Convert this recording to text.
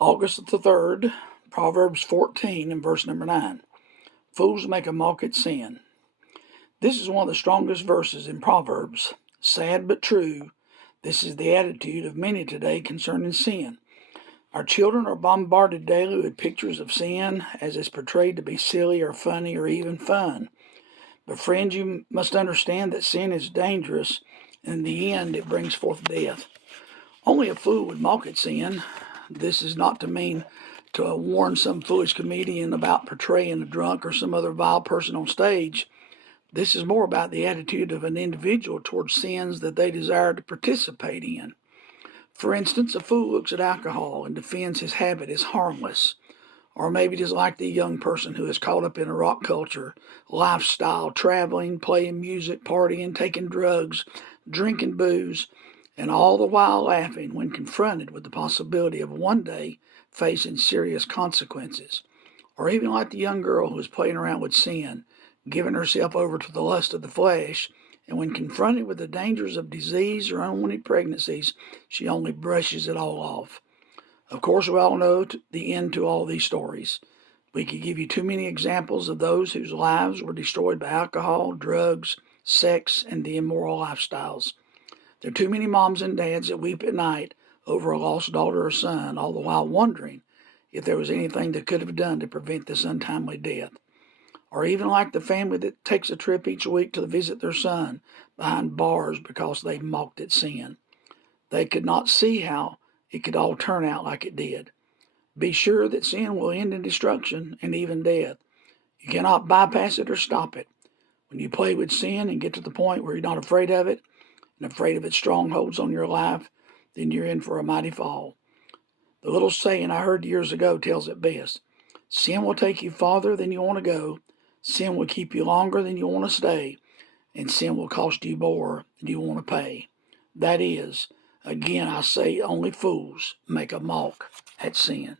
August the 3rd, Proverbs 14 and verse number 9. Fools make a mock at sin. This is one of the strongest verses in Proverbs. Sad but true, this is the attitude of many today concerning sin. Our children are bombarded daily with pictures of sin as it's portrayed to be silly or funny or even fun. But friends, you must understand that sin is dangerous, and in the end it brings forth death. Only a fool would mock at sin. This is not to mean to warn some foolish comedian about portraying a drunk or some other vile person on stage. This is more about the attitude of an individual towards sins that they desire to participate in. For instance, a fool looks at alcohol and defends his habit as harmless. Or maybe it is like the young person who is caught up in a rock culture lifestyle, traveling, playing music, partying, taking drugs, drinking booze, and all the while laughing when confronted with the possibility of one day facing serious consequences. Or even like the young girl who is playing around with sin, giving herself over to the lust of the flesh, and when confronted with the dangers of disease or unwanted pregnancies, she only brushes it all off. Of course, we all know the end to all these stories. We could give you too many examples of those whose lives were destroyed by alcohol, drugs, sex, and the immoral lifestyles. There are too many moms and dads that weep at night over a lost daughter or son, all the while wondering if there was anything they could have done to prevent this untimely death. Or even like the family that takes a trip each week to visit their son behind bars because they mocked at sin. They could not see how it could all turn out like it did. Be sure that sin will end in destruction and even death. You cannot bypass it or stop it. When you play with sin and get to the point where you're not afraid of it and afraid of its strongholds on your life, then you're in for a mighty fall. The little saying I heard years ago tells it best. Sin will take you farther than you want to go. Sin will keep you longer than you want to stay. And sin will cost you more than you want to pay. That is, again I say, only fools make a mock at sin.